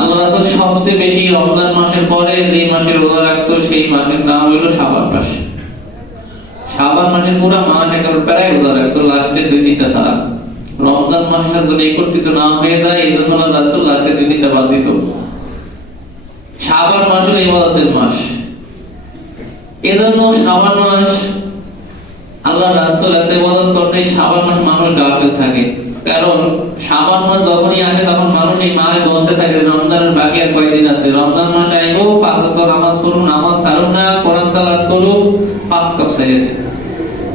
আল্লাহ রাসূল সবচেয়ে বেশি রমজান মাসের পরে যে মাসে রোজা রাখতো, সেই মাসের নাম হলো শাবান মাস। শাবান মাসের পুরো মাস একেবারে প্রায় রোজা রাখতো লাস্টে দুই তিনটা ছাড়া। রমজান মাসের সাথে একত্রিত না হয়ে যায় এই জন্য রাসূল লাস্টে দুই তিনটা বাদ দিত। শাবান মাস হলো ইবাদতের মাস। এজন্য শাবান মাস, আল্লাহ রাসূল এত ইবাদত করতে শাবান মাস মানুষ গাফিল থাকে। কারণ মাস যখনই আসে, তখন মানুষ এই মাসে বলতে থাকে রমজানের বাকি আর কয়দিন আছে? রমজান মাস আইবো, পাঁচ ওয়াক্ত নামাজ পড়ুন, নামাজ ছাড়ুন না, কোরআন তেলাওয়াত করুন পাপ কাপ ছেড়ে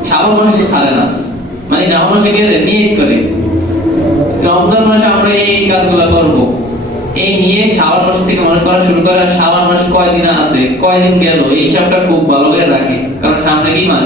শাবান মাসে ছাড়ে না। মানে মাসে গিয়ে নিয়ত করে। রমজান মাসে আমরা এই কাজগুলো করব। এই নিয়ে শাবান মাস থেকে মানুষ করা শুরু করে শাবান মাস কয়দিন আছে, কয়দিন গেল, এই হিসাবটা খুব ভালো করে রাখে। কারণ সামনে কি মাস?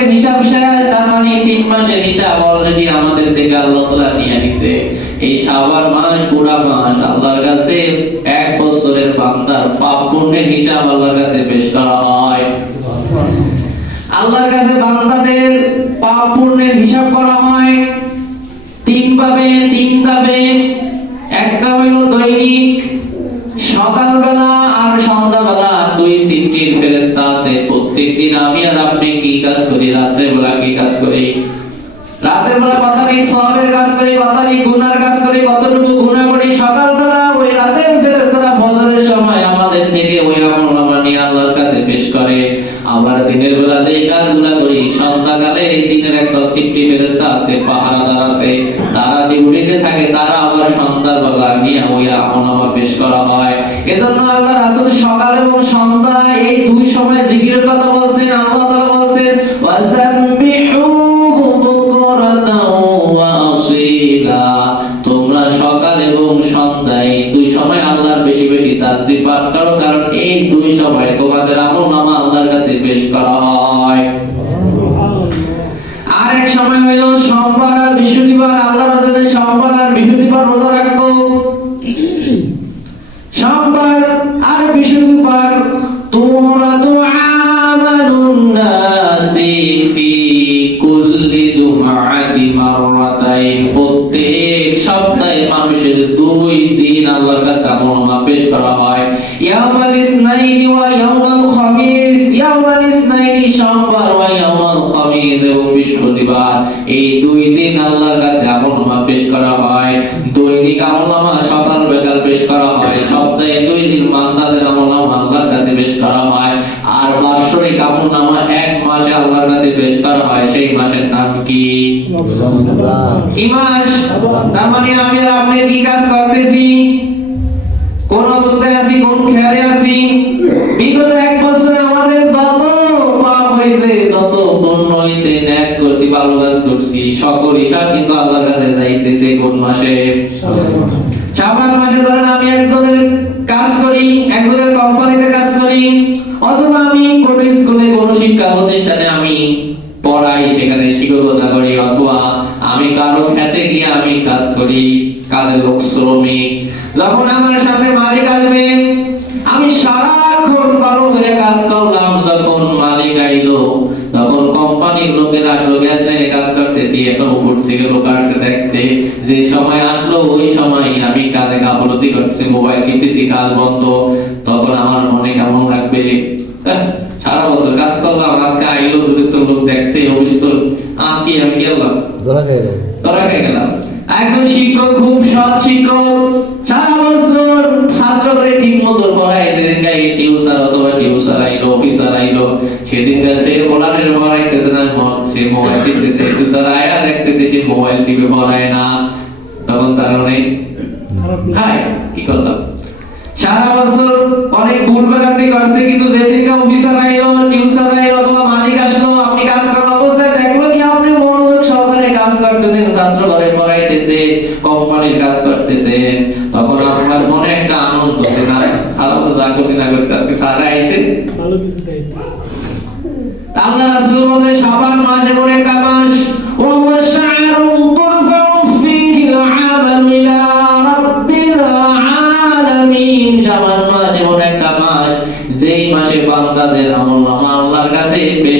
এক হিসাব শেষ তার মানে তিন মাসের হিসাব অলরেডি আমাদের থেকে আল্লাহ তাআলা নিয়ে নিছে। এই শাবান মাস, পুরা মাস আল্লাহর কাছে এক বছরের বান্দার পাপ পুণ্যের হিসাব আল্লাহর কাছে পেশ করা হয়। আল্লাহর কাছে বান্দাদের পাপ পুণ্যের হিসাব করা হয়। তিন ভাবে একটা সিফটি ফেরেস্তা আছে, পাহারাদার আছে, তারা থাকে, তারা আবার সন্ধ্যার বেলা নিয়ে ওই আমলনামা পেশ করা হয়। এজন্য আল্লাহ আর কি মাস, তার মানে আমি আর আপনি কি কাজ করতেছি? কোন অবস্থায় আছি, কোন খেয়ালে আছি? বিগত এক বছরে আমাদের যত পাপ হয়েছে, যত পুণ্য হয়েছে, ন্যাক করছি ভালো কাজ করছি সকল হিসাব কিন্তু আল্লাহর কাছে যাইতেছে কোন মাসে? শাবান মাসে ধরেন আমি একজনের কাজ করি, একজনের কোম্পানিতে কাজ করি, অথবা আমি কোন স্কুলে কোন শিক্ষা প্রতিষ্ঠানে আমি কাজ করি, কাজের লোক শ্রমিক। যখন আমার সামনে মালিক আসবে, আমি সারাক্ষণ ভালো করে কাজ করলাম, যখন মালিক আইলো, তখন কোম্পানির লোকের আসলো, গ্যাস লাইনে কাজ করতেছি একটা উপর থেকে লোক আসছে দেখতে। যে সময় আসলো, ওই সময় আমি কাজে গাফলতি করতেছি, মোবাইল কিনতেছি, কাজ বন্ধ। তখন আমার মনে কেমন লাগবে সারা বছর কাজ করলাম, আজকে আইলো দূরিত্ব লোক দেখতে তো আজকে আমি গেলাম। খাওয়া তো যা করছি না করছি আজকে সারা আইছে। আল্লাহ রাসূল বলে শাবান মাসে পড়ে কামাস ও মাশাআরু তুরফাউ ফীহিল আযাম ইলা রাব্বিল আলামিন। শাবান মাসে পড়ে কামাস যেই মাসে বান্দাদের আমলনামা আল্লাহর কাছে পেশ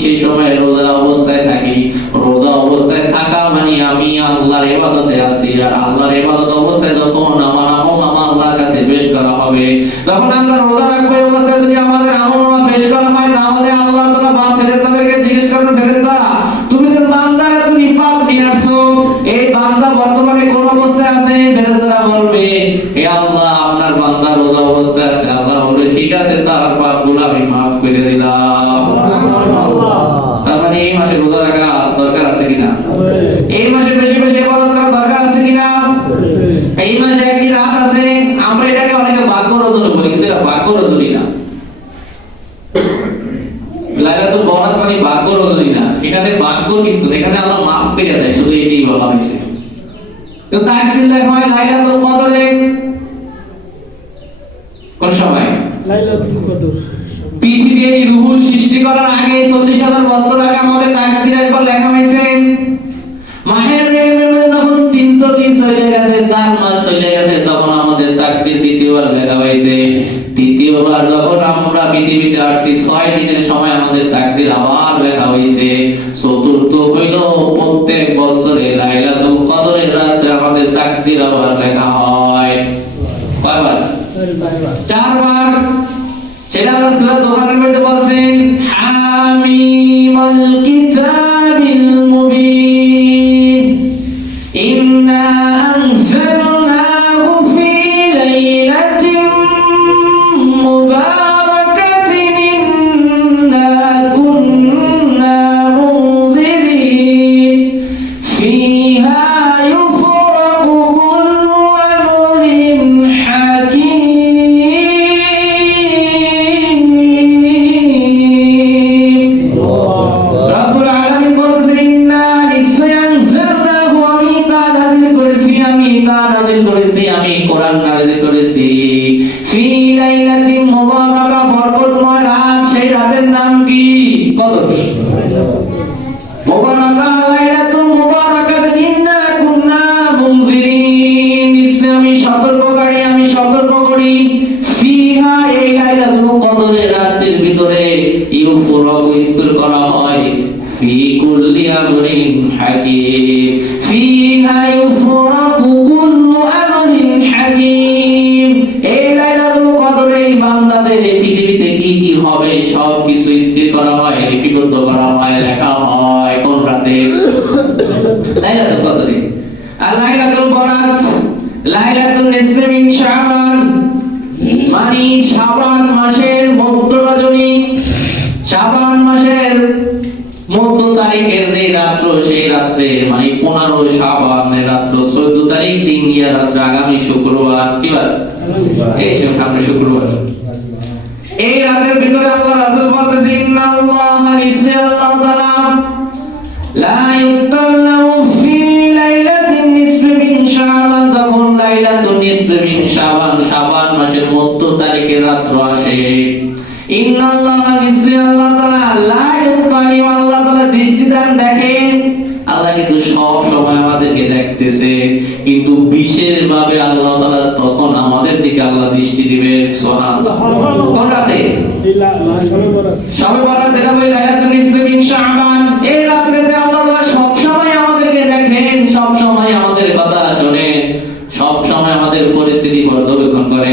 সেই সময় রোজা অবস্থায় থাকি। রোজা অবস্থায় থাকা মানে আমি আল্লাহর ইবাদতে আছি। আর আল্লাহর ইবাদত অবস্থায় যখন আমার আমলনামা আল্লাহর কাছে পেশ করা হবে, তখন আমরা রোজা রাখব অবস্থায় যদি আমাদের আমল পেশ করা হয়, তাহলে আল্লাহ তাআলা বা ফেরেশতাদেরকে জিজ্ঞেস করবেন, ফেরেশতা, তুমি তো বান্দা তুমি পাপ নিয়ে আসছো এই বান্দা বর্তমানে কোন অবস্থায় আছে ফেরেশতারা বলবে হে আল্লাহ আপনার বান্দা রোজা অবস্থায় আছে আল্লাহ বলবে ঠিক আছে তার পাপগুলো আমি মাফ করে দিলাম তার মানে এই মাসে রোজা রাখা দরকার আছে কিনা এই মাসে বেশি বেশি ইবাদত করা দরকার আছে কিনা এই মাসে একটি রাত আছে আমরা এটাকে অনেকে ভাগ্য রজনী বলি কিন্তু এটা ভাগ্য রজনী না লাইলাতুল বরাত মানে ভাগ্য রজনী না এখানে ভাগ্য কিছু এখানে আল্লাহ মাফ করে দেয় শুধু এটাই বলা হয়েছে। তো তাকদির লেখা হয় লাইলাতুল কদরে। কোন সময়? লাইলাতুল কদর। পৃথিবীর এই রুহ সৃষ্টি করার আগে চল্লিশ হাজার বছর আগে আমাদের তাকদির একবার লেখা হয়েছে মাহের রেহেমের যখন তিনশো দিন চলে গেছে চার মাস চলে গেছে তখন আমাদের তাকদির দ্বিতীয়বার লেখা হয়েছে যখন আমরা পৃথিবীতে আসছি ছয় দিনের সময় আমাদের তাকদির আবার লেখা হয়েছে চতুর্থ হইল প্রত্যেক বছরে লাইলাতুল কদরের রাতে আমাদের তাকদির আবার লেখা হয়। কয়বার? চারবার। সেটা আল্লাহ সূরা দোকানের মধ্যে বলছেন হামিমাল রাতের ভিতরে ইউফরাকু স্থির করা হয়। ফি কুল্লি আমরিন হাকিম। ফিহা ইউফরাকু কুল্লু আমরিন হাকিম। এই লাইলাতুল কদরে বান্দাদের পৃথিবীতে কি কি হবে, সব কিছু স্থির করা হয়, লিপিবদ্ধ করা হয়, লেখা হয় কোন রাতে? লাইলাতুল কদরে। আর লাইলাতুল বরাত লাইলাতুল নিসফে মিন শাবান। মানে শাবান মাসের মধ্য রজনী শাবান মাসের মধ্য তারিখের যে রাত্র, সেই রাত্রে মানে পনেরো শাবানের রাত্র, চোদ্দ তারিখ দিন গিয়া রাত্র আগামী শুক্রবার, কি বার? সামনে শুক্রবার। এই রাতের ভিতরে আল্লাহ রাসূল বলতেছে, ইন্নাল্লাহা নিশ্চয় তাআলা লা ইউতাল্লাউ যখন লাইলাতুন নিসফি মিন শাবান শাবান মাসের মধ্য তারিখে রাত্র আসে। ইন্নাল্লাহা নিশ্চয় আল্লাহ তাআলা লা ইউতাল্লাউ আল্লাহ তাআলা দৃষ্টিদান দেখেন। আল্লাহ কিন্তু সব সময় আমাদেরকে দেখতেছে। কিন্তু বিশেষ ভাবে আল্লাহ তাআলা তখন আমাদের দিকে আল্লাহ দৃষ্টি দিবেন। সুবহানাল্লাহ। কোন রাতে সবে বরাত। যেটা বলে লাইলাতুল নিসফি মিন শাবান।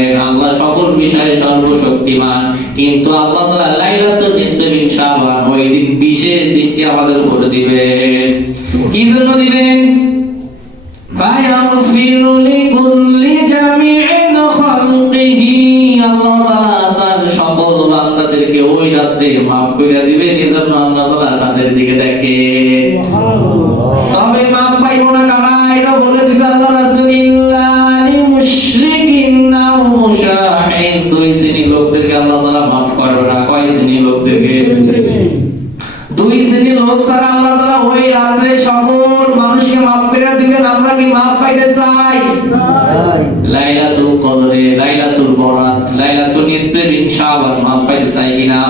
আল্লাহ সকল বিষয়ে সর্বশক্তিমান। কিন্তু আল্লাহ তাআলা লাইলাতুল ইসলামিন শাবান ওই দিন বিশেষ দৃষ্টি আমাদের উপর দিবে। কি জন্য দিবেন? তাদের দিকে দেখে? তবে মাফ পাইব না কারা? এটা বলে দিছে আল্লাহ রাসূল লোক ছাড়া আল্লাহ তাআলা ওই রাত্রে সকল মানুষকে মাফ করে দিবেন। আমরা কি মাফ পাইতে চাই? লাইলাতুল কদরে লাইলাতুল বরাত লাইলাতুল নিসফে শাবান মাফ পাইতে চাই কিনা?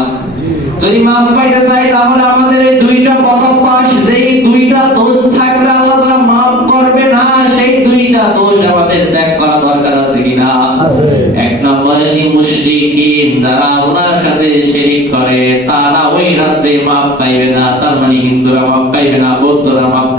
যদি মাফ পাইতে চাই তাহলে আমাদের এই দুইটা প্রথম পাশ যেই দুইটা দোষ থাকলে আল্লাহ তাআলা মাফ করবে না সেই দুইটা দোষ আমাদের ত্যাগ করা দরকার আছে কিনা? এক নম্বরে মুশরিকিন যারা আল্লাহর করে তারা ওই রাত্রে মাপ পাইবে না। তার মানে হিন্দুরা মাপ পাইবে না, বৌদ্ধরা মাপ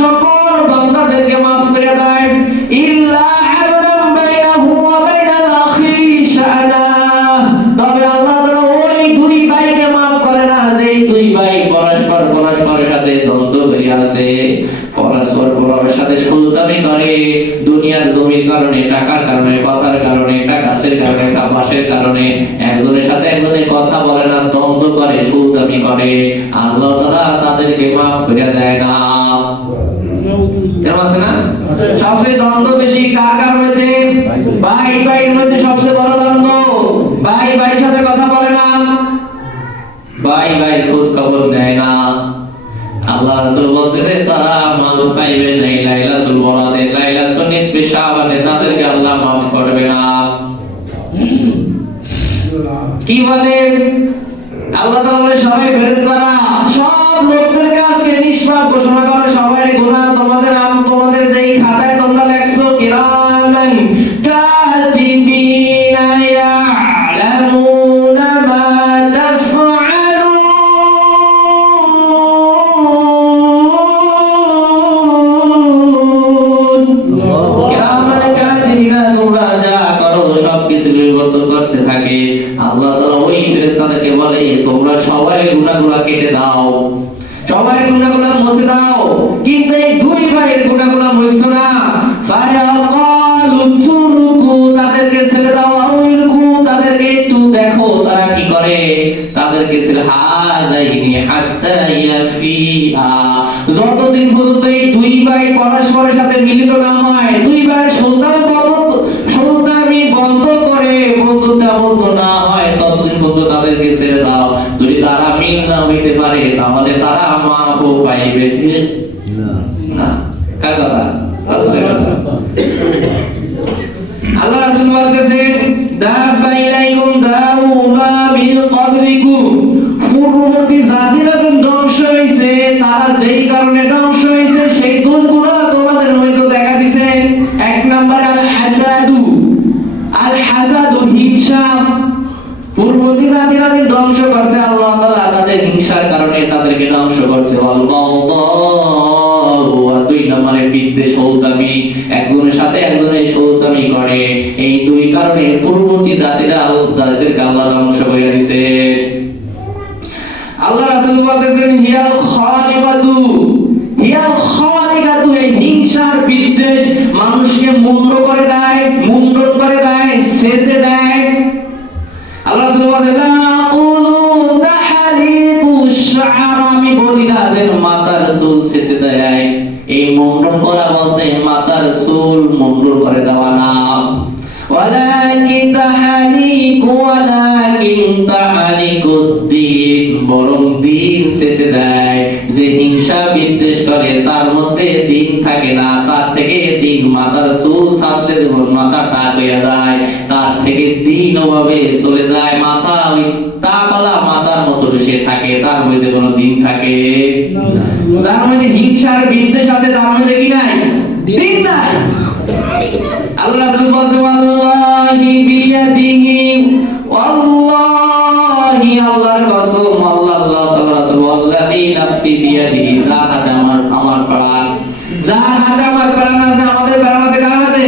সকল বান্দাদেরকে maaf করে দেন ইল্লা তবে আল্লাহ ওই দুই ভাইকে মাফ করে না যে দুই ভাই পরস্পর পরস্পরের সাথে আছে। পরস্পর পরস্পরের সাথে সুলতামি করে দুনিয়ার জমির কারণে, টাকার কারণে, কথার কারণে গাছের কারণে একটা কারণে, একজনের সাথে একজনের কথা বলে না, দ্বন্দ্ব করে সুলতামি করে আল্লাহ তাআলা তাদেরকে maaf করে দেয় না। সবচেয়ে দ্বন্দ্ব বেশি কার কার মধ্যে ভাই ভাইয়ের মধ্যে সবচেয়ে বড় দ্বন্দ্ব। ভাই, ভাইয়ের সাথে কথা বলে না। ভাই ভাই, খোঁজ খবর নেয় না। আল্লাহ রাসূল বলতেছে, তারা মাফ পাইবে লাইলাতুল লাইলাতুল তাদেরকে আল্লাহ maaf করবে না। কি বলে? আল্লাহ তাআলা সবাই ফেরেশতারা, সব লোকদেরকে আজকে নিষ্পাপ ঘোষণা করে হাত্তা ইয়াফিআ যতদিন পর্যন্ত এই দুই ভাই পরস্পরের সাথে মিলিত না হয় দুই ভাই সন্তান বন্ধ সন্তানি বন্ধ করে বন্ধুত্ব বন্ধ না হয় ততদিন পর্যন্ত তাদেরকে ছেড়ে দাও। যদি তারা মিল না হইতে পারে তাহলে তারা মা মাপও পাইবে। না। কার কথা? রাসূলের কথা। আল্লাহ রাসূল বলতেছেন পূর্ববর্তী জাতিরা যে ধ্বংস হইছে তারা যেই কারণে ধ্বংস হইছে, সেই দোষগুলো তোমাদের মধ্যে দেখা দিছে। এক নাম্বার আল হাসাদু আল হাসাদু হিংসা। পূর্ববর্তী জাতিরা যে ধ্বংস করছে, আল্লাহ তাআলা তাদের হিংসার কারণে তাদেরকে ধ্বংস করছে। দুই নম্বরে, বিদ্বেষ সৌতামি একজনের সাথে একজনের সৌতামি করে। এই দুই কারণে পূর্ববর্তী জাতিরা তাদেরকে আল্লাহ ধ্বংস করে দিছে। আল্লাহ রাসূল বলতেছেন, হিয়াল খালিকাতু। হিয়াল খালিকাতু, এই হিংসার বিদ্বেষ মানুষকে মুন্ড করে দেয় মুন্ডন করে দেয় শেষে দেয়। আল্লাহ রাসূল বলেন লা আকুলু তাহরিকু শা'r আমি বলি না যে মাথার চুল শেষে দেয়। এই মুন্ডন করা বলতে মাথার চুল মুন্ডন করে দেওয়া না। ওয়ালাকিন তাহরিক ওয়ালাকিন তাহরিকুদ্দিন বরং দিন শেষে দেয়। যে হিংসা বিদ্বেষ করে, তার মধ্যে দিন থাকে না। তার থেকে দিন মাথার চুল সাজলে যেমন মাথা টাক হইয়া যায়, তার থেকে দিন ওভাবে চলে যায়। মাথা ওই টাকলা মাথার মতো সে থাকে, তার মধ্যে কোনো দিন থাকে। যার মধ্যে হিংসার বিদ্বেষ আছে, তার মধ্যে কি নাই? দিন নাই। আল্লাহ আল্লাহর কসম আল্লাহ আল্লাহ তাআলা রাসূল ওয়াল্লাহি নাফসি বিয়াদিহি যার হাতে আমার আমার প্রাণ। যার হাতে আমার প্রাণ আছে, আমাদের প্রাণ আছে কার হাতে?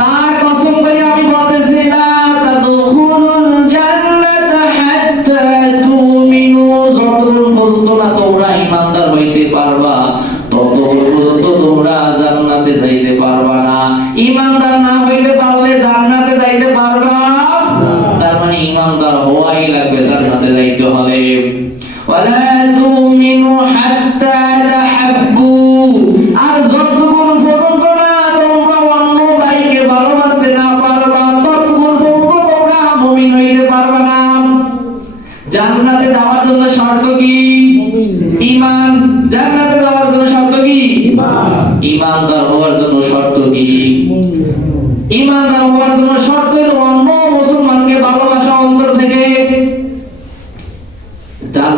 তার কসম করে আমি বলতেছি লা তাদখুলুল জান্নাতা হাত্তা তুমিনু। যতক্ষণ পর্যন্ত না তোমরা ঈমানদার হইতে পারবা ততক্ষণ পর্যন্ত তোমরা জান্নাতে যাইতে পারবা না। ঈমানদার না হইতে পারলে জান্নাতে যাইতে পারবা তার মানে ঈমানদার হওয়াই লাগবে জান্নাতে যাইতে হলে। তুমিনু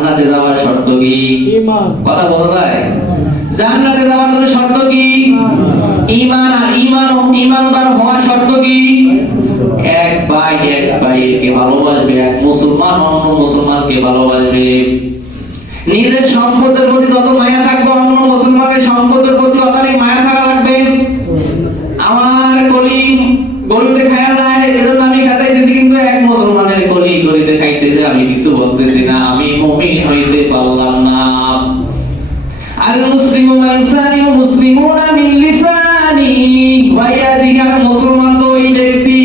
জান্নাতে যাওয়ার শর্ত কি? ইমান। কথা বোঝা যায় জান্নাতে যাওয়ার জন্য শর্ত কি? ঈমান আর ঈমান ও ঈমানদার হওয়ার শর্ত কি? এক ভাই এক ভাইকে ভালোবাসবে এক মুসলমান অন্য মুসলমানকে ভালোবাসবে। নিজের সম্পদের প্রতি যত মায়া থাকবে অন্য মুসলমানের সম্পদের প্রতি অতারিক মায়া থাকা লাগবে। আমার কলি গরুতে খায়া যায় এজন্য আমি খাতাইতেছি কিন্তু এক মুসলমানের গলি গলিতে খাইতেছে, আমি কিছু বলতেছি না, আমি মুমিন হইতে পারলাম না। আল মুসলিমু মান মুসলিমুনা মিন লিসানি ওয়া ইয়াদিহি মুসলমান তো ওই ব্যক্তি,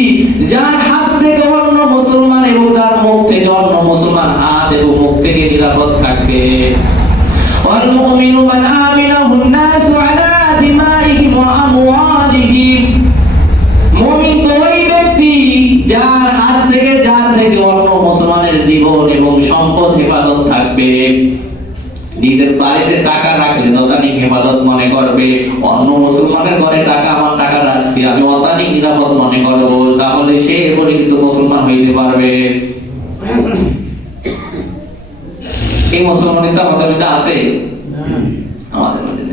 যার হাত থেকে অন্য মুসলমান এবং তার মুখ থেকে অন্য মুসলমান হাত এবং মুখ থেকে নিরাপদ থাকে। ওয়াল মুমিনু মান আমিনাহু নাসু আলা দিমাইহিম ওয়া আমওয়ালিহিম যার হাত থেকে যার থেকে অন্য মুসলমানের জীবন এবং সম্পদ হেফাজত থাকবে, নিজের বাড়িতে টাকা রাখলে অতানিক হেফাজত মনে করবে, অন্য মুসলমানের ঘরে টাকা, আমার টাকা রাখছি, আমি অতানিক নিরাপদ মনে করব, তাহলে সে এরপরে কিন্তু মুসলমান হইতে পারবে। এই মুসলমানই তো আমাদের মধ্যে আছে। আমাদের মধ্যে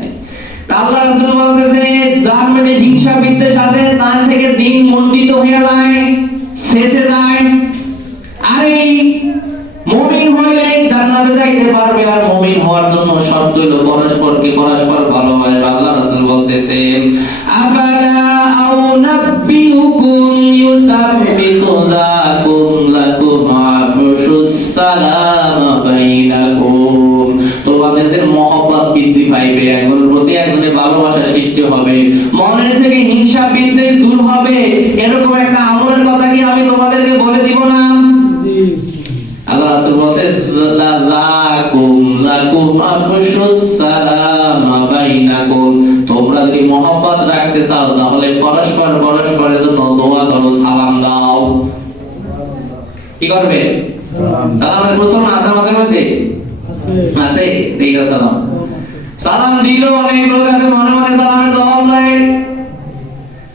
আল্লাহ রাসূল বলতেছে, যার মধ্যে হিংসা বিদ্বেষ আছে, তার থেকে দিন মণ্ডিত হয়ে যায়। শেষে যায় আর এই মুমিন হইলে জান্নাতে যাইতে পারবে আর মুমিন হওয়ার জন্য শর্ত হলো পরস্পরকে পরস্পর ভালোবাসবে আল্লাহ রাসূল বলতেছে, আফালা আউনাব্বিউকুম ইউসাব্বিতু কি করবে? সালামের প্রশ্ন আছে আমাদের মধ্যে? আছে। আছে সালাম। সালাম দিল অনেক লোক আছে মনে মনে সালামের জবাব দেয়।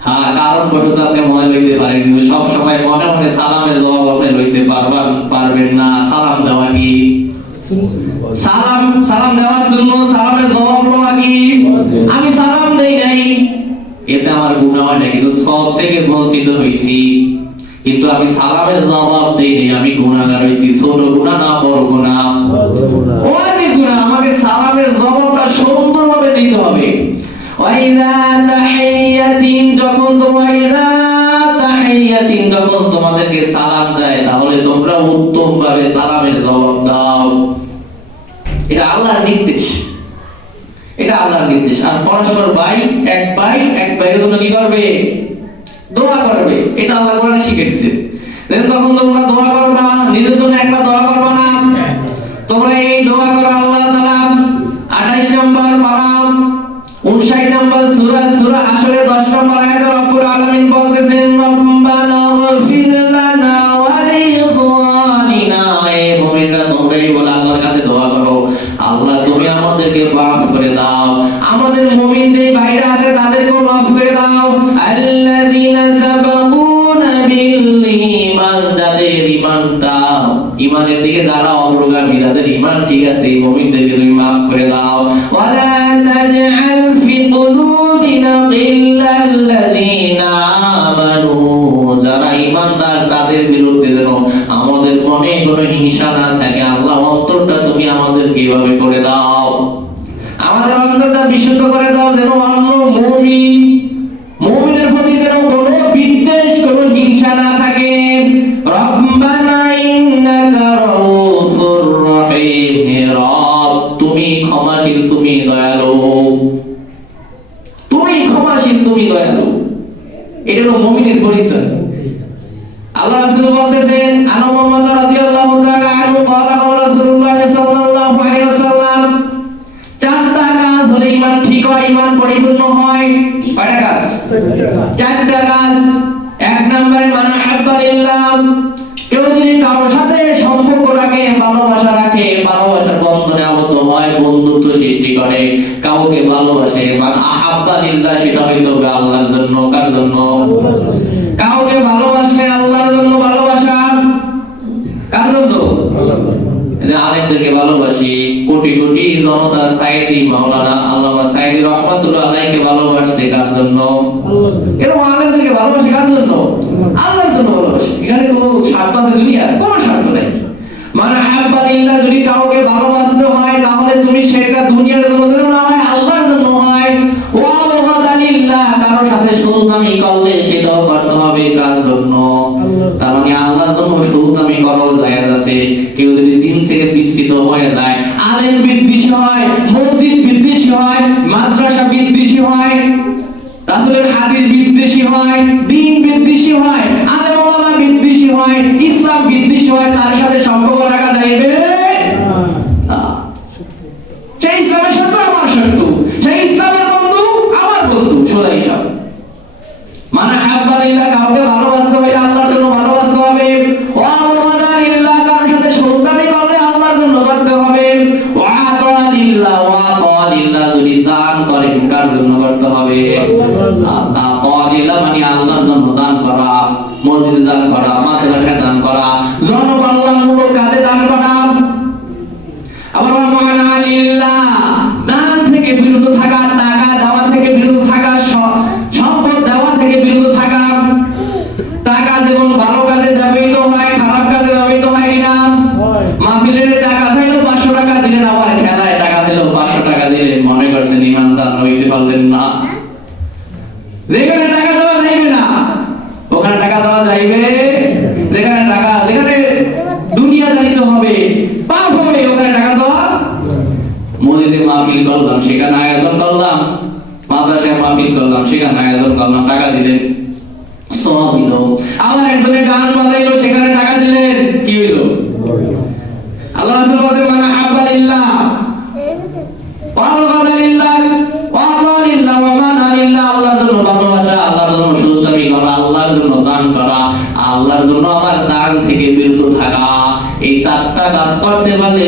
হ্যাঁ কারণ বশত আপনি মনে লইতে পারেন কিন্তু সব সময় মনে মনে সালামের জবাব আপনি লইতে পারবেন পারবেন না। সালাম দেওয়া কি? সালাম সালাম দেওয়া শুনব সালামের জবাব লওয়া কি? আমি সালাম দেই নাই। এতে আমার গুনাহ হয় না কিন্তু সব থেকে বঞ্চিত হইছি কিন্তু আমি সালামের জবাব দেই নাই আমি গুনাহগার হইছি। ছোট গুনাহ না, বড় গুনাহ। অনেক গুনাহ, আমাকে সালামের জবাবটা সুন্দরভাবে দিতে হবে। ওয়াইদা তাহিয়াতিন যখন তোমাইদা তাহিয়াতিন যখন তোমাদেরকে সালাম দেয়, তাহলে তোমরা উত্তম ভাবে সালামের জবাব দাও। এটা আল্লাহর নির্দেশ। এটা আল্লাহর নির্দেশ। আর পরস্পর ভাই, এক ভাই, এক ভাইয়ের জন্য কি করবে? দোয়া করবে। এটা আল্লাহ কোরআনে শিখিয়েছে দেন তখন তোমরা দোয়া করবা? নিজের জন্য একটা দোয়া করবা না? তোমরা এই দোয়া করো আল্লাহ তাআলা 28 নম্বর পারা 59 নম্বর সূরা সূরা আসরে 10 নম্বর আয়াতে রব্বুল আলামিন বলতেছেন ঈমান যাদের ঈমানটা, ঈমানের দিকে যারা অগ্রগামী, যাদের ঈমান ঠিক আছে, এই মুমিনদেরকে তুমি মাফ করে দাও। ওয়ালা তাজআল ফি কুলুবি বিনা ইল্লাল্লাযীনা আমানু, যারা ঈমানদার, তাদের বিরুদ্ধে যেন আমাদের মনে কোনো হিংসা না থাকে। আল্লাহ অন্তরটা তুমি আমাদের কীভাবে করে দাও। আমাদের অন্তরটা বিশুদ্ধ করে দাও যেন অন্য মুমিন আল্লাহ রাসূল বলতেছেন আনা মুহাম্মদ রাদিয়াল্লাহু তাআলা আনহু ক্বালা রাসূলুল্লাহ সাল্লাল্লাহু আলাইহি ওয়াসাল্লাম। চারটা কাজ হলে ঈমান ঠিক হয়, ঈমান পরিপূর্ণ হয়। কয়টা কাজ? চারটা কাজ। এক নম্বরে মানে হাব্বালিল্লাহ কেউ যদি কারোর সাথে সম্পর্ক রাখে, ভালোবাসা রাখে, ভালোবাসার বন্ধনে আবদ্ধ হয়, বন্ধুত্ব সৃষ্টি করে, কাউকে ভালোবাসে মানে আহাব্বালিল্লাহ সেটা হয়তো আল্লাহর জন্য? কার জন্য? কাউকে ভালোবাসলে কার জন্য আলেমদেরকে ভালোবাসি। কোটি কোটি জনতা সাইদি মাওলানা আল্লামা সাইদি রহমাতুল্লাহ আলাইহিকে ভালোবাসছে কার জন্য? এরকম আলেমদেরকে ভালোবাসে কার জন্য? আল্লাহর জন্য। ভালোবাসে। এখানে কোনো স্বার্থ আছে দুনিয়ার? কোনো স্বার্থ নেই। মানে হাব্বালিল্লাহ যদি কাউকে ভালোবাসতে হয় তাহলে তুমি সেটা দুনিয়ার জন্য না হয় আল্লাহর জন্য হয়। ওয়া মুহাদালিল্লাহ কারোর সাথে সুলতানি করলে সেটাও করতে হবে কার জন্য? তার মানে আল্লাহর জন্য সুলতানি কেউ যদি দিন থেকে বিস্তৃত হয়ে যায়, আলেম বিদ্বেষী হয়, মসজিদ বিদ্বেষী হয়, মাদ্রাসা বিদ্বেষী হয়, রাসূলের হাদিস বিদ্বেষী হয়, দিন বিদ্বেষী হয় আলেম ওলামা বিদ্বেষী হয়, ইসলাম বিদ্বেষী হয়, তার সাথে সম্পর্ক রাখা যাইবে যাইবে যেখানে টাকা, যেখানে দুনিয়া জানিত হবে, পাপ হবে, ওখানে টাকা দেওয়া মসজিদে মাহফিল করলাম, সেখানে আয়োজন করলাম। মাদ্রাসায় মাহফিল করলাম, সেখানে আয়োজন করলাম, টাকা দিলেন। সব দিল। আবার একজনে গান বাজাইলো, সেখানে টাকা দিলেন। কি হইল? আল্লাহ রাসূল বলেন মানে হাব্বালিল্লাহ এই চারটা কাজ করতে পারলে